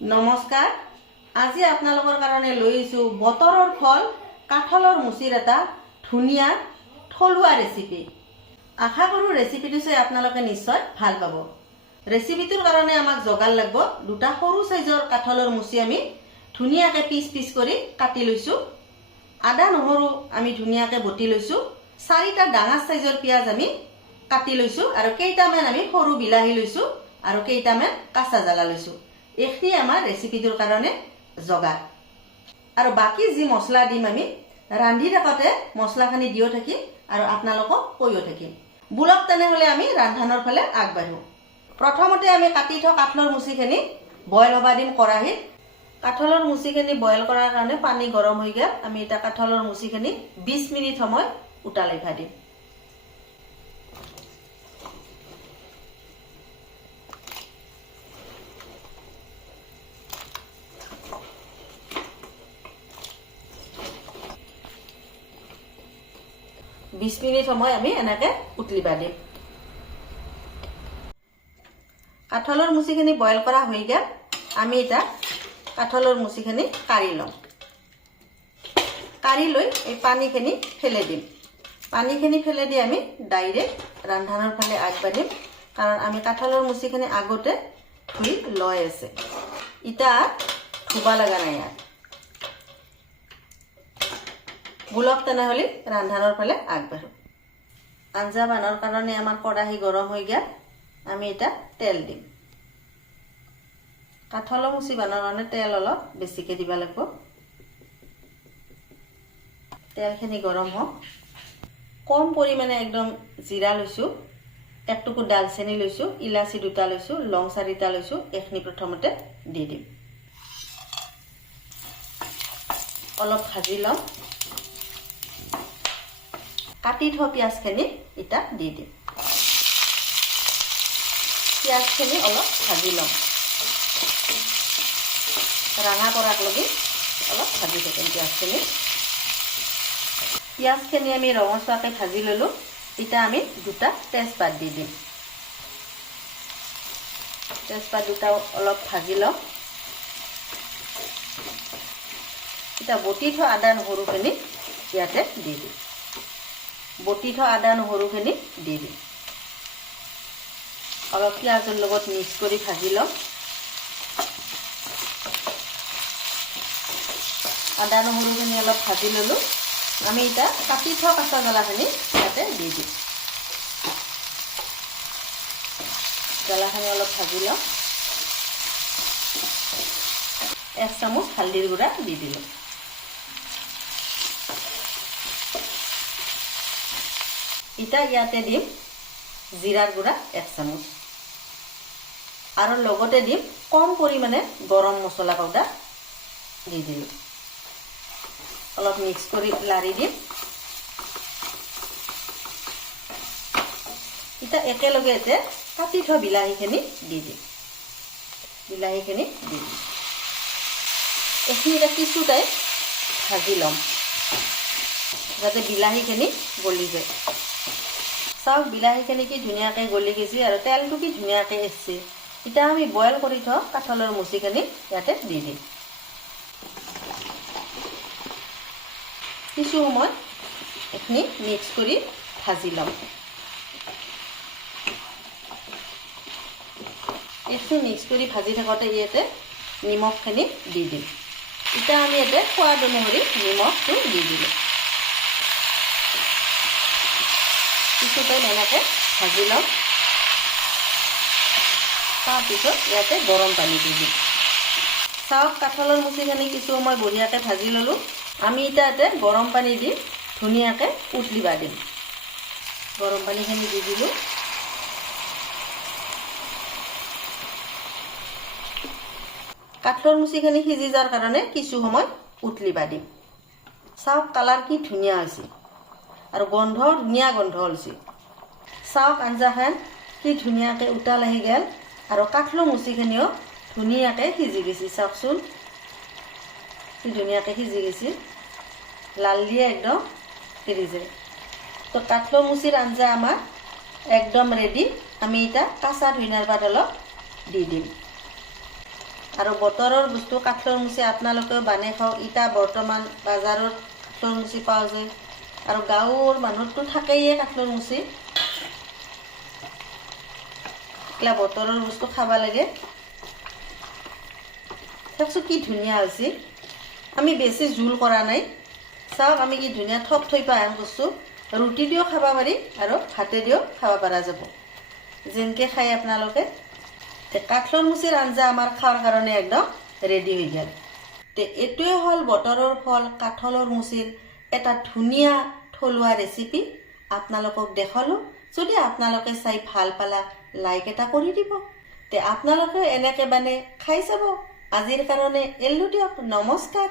নমস্কাৰ আজি আপোনালোকৰ কাৰণে লৈ আহিছো বতৰৰ ফল কাঠলৰ মুচিৰ এটা ধুনীয়া থলুৱা ৰেচিপি। আশা কৰো ৰেচিপিটো চাই আপোনালোকে নিশ্চয় ভাল পাব। ৰেচিপিটোৰ কাৰণে আমাক যোগাৰ লাগিব দুটা সৰু সাইজৰ কাঠলৰ মুচি আমি ধুনীয়াকৈ পিচ কৰি কাটি লৈছো। আদা নহৰু আমি ধুনীয়াকৈ বটি লৈছো। চাৰিটা ডাঙৰ সাইজৰ পিয়াজ আমি কাটি লৈছো আৰু কেইটামান আমি সৰু বিলাহী লৈছো আৰু কেইটামান কাঁচা জ্বালা লৈছো। এইখিনি আমাৰ ৰেচিপিটোৰ কাৰণে যোগাৰ। আৰু বাকি যি মছলা দিম আমি ৰান্ধি থাকোঁতে মছলাখিনি দিও থাকিম আৰু আপোনালোকক কৈও থাকিম। বুলক তেনেহলে আমি ৰান্ধানৰ ফালে আগবাঢ়ো। প্ৰথমতে আমি কাটি থোৱা কাঠলৰ মুচিখিনি বইল হবা দিম কেৰাহীত। কাঠলৰ মুচিখিনি বইল কৰাৰ কাৰণে পানী গৰম হৈ গেল। আমি এটা কাঠলৰ মুচিখিনি 20 মিনিট সময় উতালাই থৈ দিম। বিশ মিনিট সময় আমি এনেকে উতলিবা দিম। কাঠলৰ মুচিখিনি বইল কৰা হৈ গেল। আমি এটা কাঠলৰ মুচিখিনি কাঢ়ি লম। কাঢ়ি লৈ এই পানীখিনি ফেলে দিম। পানীখিনি ফেলে দি আমি ডাইৰেক্ট ৰান্ধানৰ ফালে আগবাঢ়িম, কাৰণ আমি কাঠলৰ মুচিখিনি আগতে ধুই লৈ আছে। ইটা ধুবা লগা নাই। বুলক তেনেহলে ৰান্ধানৰ ফালে আগবাঢ়ো। আঞ্জা বানৰ কাৰণে আমাৰ কড়াহী গৰম হৈ গেল। আমি এটা তেল দিম। কাঠলৰ মুচি বানৰ কাৰণে তেল অলপ বেছিকে দিবা লাগিব। তেলখিনি গৰম হওক। কম পৰিমাণে একদম জিৰা লৈছো, এক টুকুৰ দালচেনি লৈছো, ইলাচি দুটা লৈছো, লং 4টা লৈছো। এইখিনি প্ৰথমতে দি দিম। অলপ ভাজি লম। কাটি থোৱা পিয়াজখিনি এটা দি দিম। পিয়াজখিনি অলপ ভাজি লম। ৰঙা পৰাক লগি অলপ ভাজি থাকিম পিয়াজখিনি। পিয়াজখিনি আমি ৰঙচুৱাকৈ ভাজি ললো। এতিয়া আমি দুটা তেজপাত দি দিম। তেজপাত দুটা অলপ ভাজি লম। এতিয়া বটি থোৱা আদা নহৰুখিনি ইয়াতে দি দিম। বটি থোৱা আদা নহৰুখিনি দি দিম। অলপ পিঁয়াজৰ লগত মিক্স কৰি ভাজি লম। আদা নহৰুখিনি অলপ ভাজি ললো। আমি এটা কাটি থোৱা কাঁচা জ্বালাখিনি ইয়াতে দি দিম। জ্বালাখিনি অলপ ভাজি লম। 1 চামুচ হালধিৰ গুড়া দি দিলোঁ। ইটা ইয়াতে দিম জিৰাৰ গুড়া 1 চামুচ আৰু লগতে দিম কম পৰিমাণে গৰম মছলা পাউডাৰ দি দিলোঁ। অলপ মিক্স কৰি লাৰি দিম। ইটা একেলগে এতে কাটি থোৱা বিলাহীখিনি দি দিম। বিলাহীখিনি দি দিম। এইখিনি কিছু টাইম ভাজি ল'ম যাতে বিলাহীখিনি গলি যায়। চাওক বিলাহীখিনি কি ধুনীয়াকৈ গলি গৈছে আৰু তেলটো কি ধুনীয়াকৈ এসছে। এতিয়া আমি বইল কৰি থোৱা কাঠলৰ মুচিখিনি ইয়াতে দি দিম। কিছু সময় এইখিনি মিক্স কৰি ভাজি ল'ম। এইখিনি মিক্স কৰি ভাজি থাকোঁতে ইয়াতে নিমখখিনি দি দিম। এতিয়া আমি ইয়াতে সোৱাদ অনুসৰি নিমখটো দি দিলোঁ। কিছু টাইম এনেকৈ ভাজি ল'ম। তাৰপিছত ইয়াতে গৰম পানী দি দিম। চাওক কাঠলৰ মুচিখিনি কিছু সময় বঢ়িয়াকৈ ভাজি ল'লোঁ। আমি এতিয়া ইয়াতে গৰম পানী দি ধুনীয়াকৈ উতলিবা দিম। গৰম পানীখিনি দি দিলোঁ। কাঠলৰ মুচিখিনি সিজি যোৱাৰ কাৰণে কিছু সময় উতলিবা দিম। চাওক কালাৰ কি ধুনীয়া হৈছে আৰু গন্ধ ধুনীয়া গন্ধ হৈছে। চাওক আঞ্জাখন কি ধুনীয়াকৈ উতাল আহি গেল আৰু কাঠলৰ মুচিখিনিও ধুনীয়াকৈ সিজি গৈছে। চাওকচোন কি ধুনীয়াকৈ সিজি গৈছে। লাল দিয়ে একদম সিজি যায়। তো কাঠলৰ মুচিৰ আঞ্জা আমাৰ একদম ৰেডি। আমি এটা কাঁচা ধনিয়াৰ পাত অলপ দি দিম। আৰু বতৰৰ বস্তু কাঠলৰ মুচি আপোনালোকেও বানাই খাওক। ইটা বৰ্তমান বজাৰত কাঠলৰ মুচি পোৱা যায় আৰু গাঁৱৰ মানুহতো থাকেই কাঠলৰ মুচি। এইগিলা বতৰৰ বস্তু খাব লাগে। চাওকচোন কি ধুনীয়া হৈছে। আমি বেছি জোল কৰা নাই। চাওক আমি কি ধুনীয়া থপ থৈ পাহান কৰিছোঁ। ৰুটি দিও খাব পাৰি আৰু ভাতে দিও খাব পৰা যাব, যেনেকৈ খাই আপোনালোকে। কাঠলৰ মুচিৰ আঞ্জা আমাৰ খোৱাৰ কাৰণে একদম ৰেডি হৈ গ'ল। এইটোৱে হ'ল বতৰৰ ফল কাঠলৰ মুচিৰ এটা ধুনীয়া থলুৱা ৰেচিপি আপোনালোকক দেখালোঁ। যদি আপোনালোকে চাই ভাল পালা লাইক এটা কৰি দিব। আপোনালোকে এনেকৈ বানে খাই চাব। আজিৰ কাৰণে এৰিলোঁ দিয়ক। নমস্কাৰ।